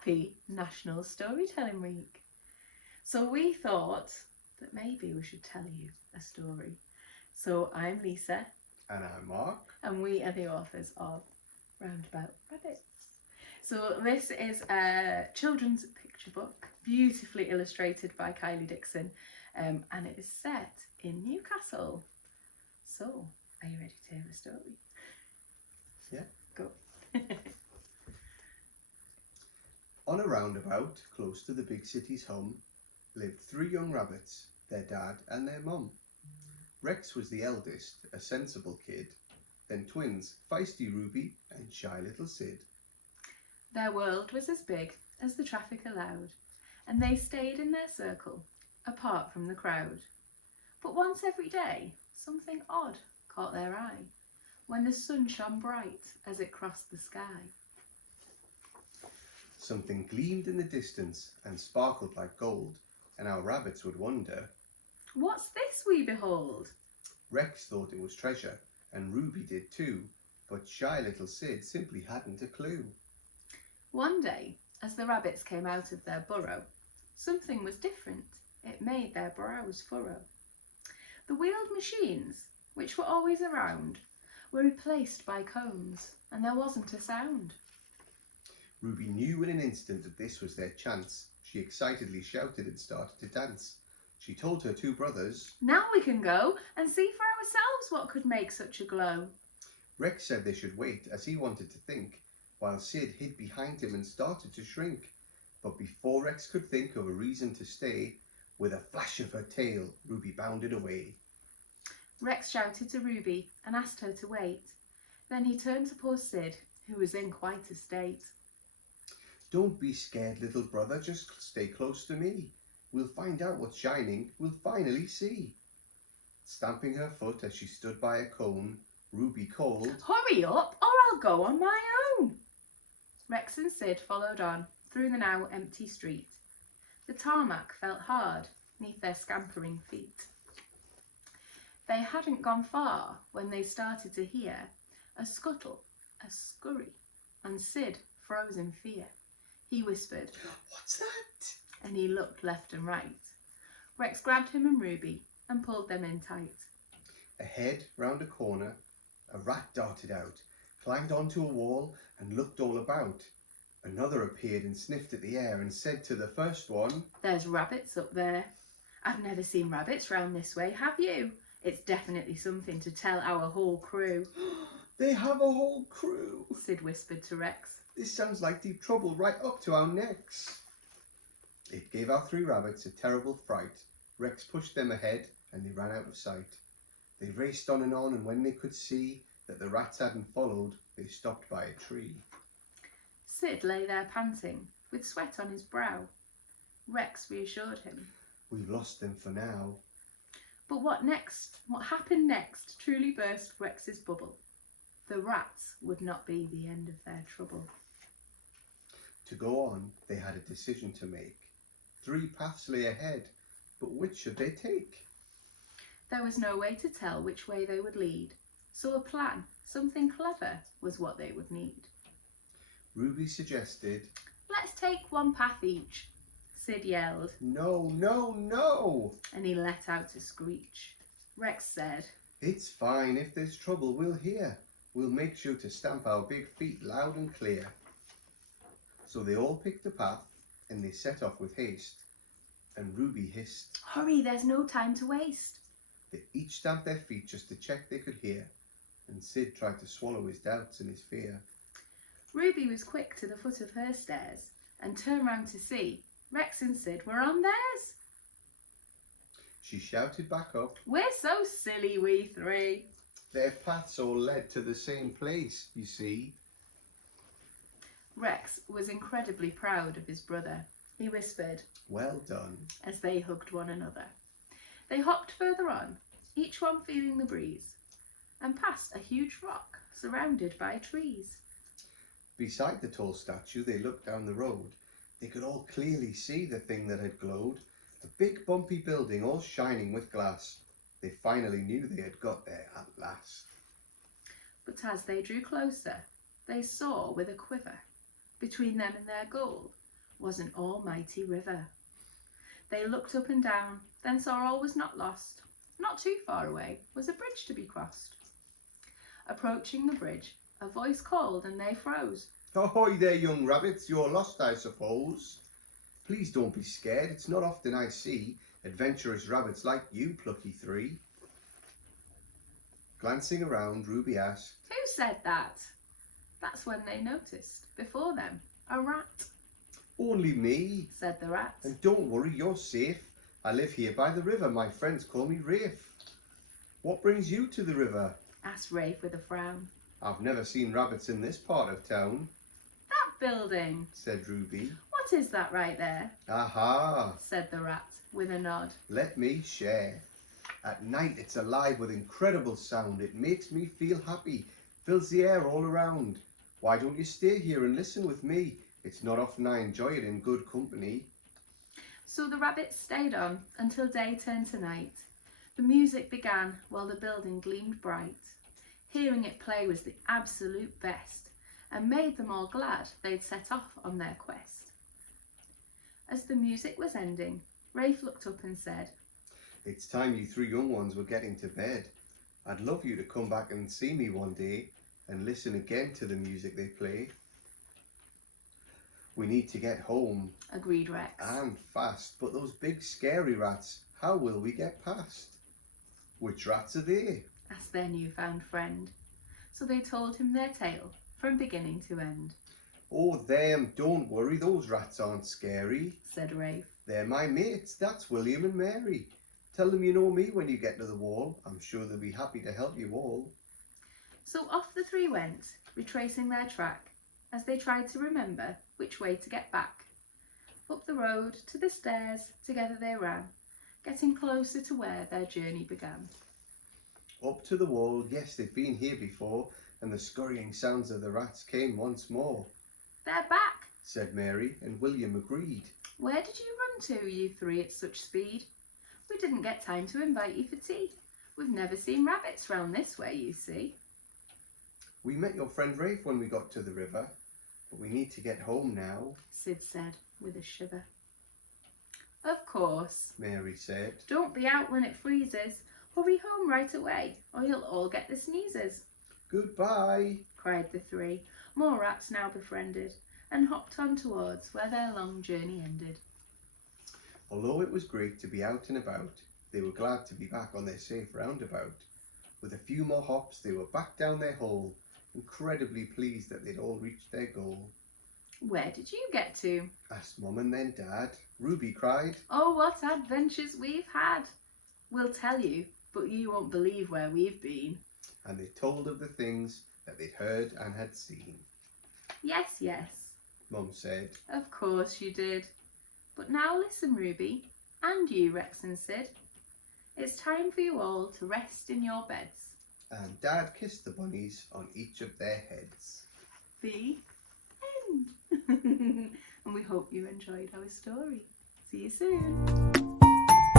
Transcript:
happy National Storytelling Week. So we thought that maybe we should tell you a story. So I'm Lisa. And I'm Mark. And we are the authors of Roundabout Rabbits. So this is a children's picture book, beautifully illustrated by Kylie Dixon, and it is set in Newcastle. So, are you ready to hear the story? Yeah. Go. On a roundabout close to the big city's home lived 3 young rabbits, their dad and their mum. Rex was the eldest, a sensible kid, then twins, feisty Ruby and shy little Sid. Their world was as big as the traffic allowed, and they stayed in their circle, apart from the crowd. But once every day, something odd caught their eye, when the sun shone bright as it crossed the sky. Something gleamed in the distance and sparkled like gold, and our rabbits would wonder, "What's this we behold?" Rex thought it was treasure, and Ruby did too, but shy little Sid simply hadn't a clue. One day, as the rabbits came out of their burrow, something was different. It made their brows furrow. The wheeled machines, which were always around, were replaced by combs, and there wasn't a sound. Ruby knew in an instant that this was their chance. She excitedly shouted and started to dance. She told her 2 brothers, "Now we can go and see for ourselves what could make such a glow." Rex said they should wait as he wanted to think, while Sid hid behind him and started to shrink. But before Rex could think of a reason to stay, with a flash of her tail, Ruby bounded away. Rex shouted to Ruby and asked her to wait. Then he turned to poor Sid, who was in quite a state. Don't be scared, little brother, just stay close to me. We'll find out what's shining, we'll finally see. Stamping her foot as she stood by a cone, Ruby called, "Hurry up, or I'll go on my own." Rex and Sid followed on through the now empty street. The tarmac felt hard neath their scampering feet. They hadn't gone far when they started to hear a scuttle, a scurry, and Sid froze in fear. He whispered, "What's that?" and he looked left and right. Rex grabbed him and Ruby and pulled them in tight. Ahead, round a corner, a rat darted out, climbed onto a wall and looked all about. Another appeared and sniffed at the air and said to the first one, "There's rabbits up there. I've never seen rabbits round this way, have you? It's definitely something to tell our whole crew." "They have a whole crew," Sid whispered to Rex. "This sounds like deep trouble right up to our necks." It gave our 3 rabbits a terrible fright. Rex pushed them ahead and they ran out of sight. They raced on, and when they could see that the rats hadn't followed, they stopped by a tree. Sid lay there panting, with sweat on his brow. Rex reassured him. "We've lost them for now." But what next? What happened next truly burst Rex's bubble. The rats would not be the end of their trouble. To go on, they had a decision to make. 3 paths lay ahead, but which should they take? There was no way to tell which way they would lead, so a plan, something clever, was what they would need. Ruby suggested, "Let's take one path each," Sid yelled, "No, no, no!" and he let out a screech. Rex said, "It's fine, if there's trouble we'll hear. We'll make sure to stamp our big feet loud and clear." So they all picked a path and they set off with haste. And Ruby hissed, "Hurry, there's no time to waste." They each stamped their feet just to check they could hear. And Sid tried to swallow his doubts and his fear. Ruby was quick to the foot of her stairs and turned round to see Rex and Sid were on theirs. She shouted back up, "We're so silly, we 3. "Their paths all led to the same place, you see." Rex was incredibly proud of his brother. He whispered, "Well done." as they hugged one another. They hopped further on, each one feeling the breeze, and past a huge rock surrounded by trees. Beside the tall statue, they looked down the road. They could all clearly see the thing that had glowed, a big bumpy building all shining with glass. They finally knew they had got there at last. But as they drew closer, they saw with a quiver, between them and their goal, was an almighty river. They looked up and down, then saw all was not lost. Not too far away was a bridge to be crossed. Approaching the bridge, a voice called and they froze. Ahoy there, young rabbits, you're lost, I suppose. Please don't be scared, it's not often I see adventurous rabbits like you, plucky three. Glancing around, Ruby asked, Who said that? That's when they noticed, before them, a rat. Only me, Said the rat. and don't worry, you're safe. I live here by the river, my friends call me Rafe. What brings you to the river? Asked Rafe with a frown. I've never seen rabbits in this part of town, That building. said Ruby. What is that right there? Aha, Said the rat with a nod. let me share. At night it's alive with incredible sound. It makes me feel happy, fills the air all around. Why don't you stay here and listen with me? It's not often I enjoy it in good company. So the rabbits stayed on until day turned to night. The music began while the building gleamed bright. Hearing it play was the absolute best and made them all glad they'd set off on their quest. As the music was ending, Rafe looked up and said, It's time you three young ones were getting to bed. I'd love you to come back and see me one day and listen again to the music they play. We need to get home, agreed Rex. and fast, but those big scary rats, how will we get past? Which rats are they? Asked their newfound friend. So they told him their tale from beginning to end. Oh, them, don't worry, those rats aren't scary. Said Rafe. They're my mates, that's William and Mary. Tell them you know me when you get to the wall. I'm sure they'll be happy to help you all. So off the three went, retracing their track, as they tried to remember which way to get back. Up the road, to the stairs, together they ran, getting closer to where their journey began. Up to the wall, yes, they've been here before, and the scurrying sounds of the rats came once more, They're back! said Mary, and William agreed. Where did you run to, you three, at such speed? We didn't get time to invite you for tea. We've never seen rabbits round this way, you see. We met your friend Rafe when we got to the river, but we need to get home now, Sid said with a shiver. Of course. Mary said. Don't be out when it freezes. Hurry home right away, or you'll all get the sneezes. Goodbye, Cried the three, more rats now befriended, and hopped on towards where their long journey ended. Although it was great to be out and about, they were glad to be back on their safe roundabout. With a few more hops, they were back down their hole, incredibly pleased that they'd all reached their goal. Where did you get to? Asked Mum and then Dad. Ruby cried. Oh, what adventures we've had! We'll tell you, but you won't believe where we've been. And they told of the things that they'd heard and had seen. Yes, yes, Mum said. of course you did. But now listen, Ruby, and you, Rex and Sid. It's time for you all to rest in your beds. And Dad kissed the bunnies on each of their heads. The end. And we hope you enjoyed our story. See you soon.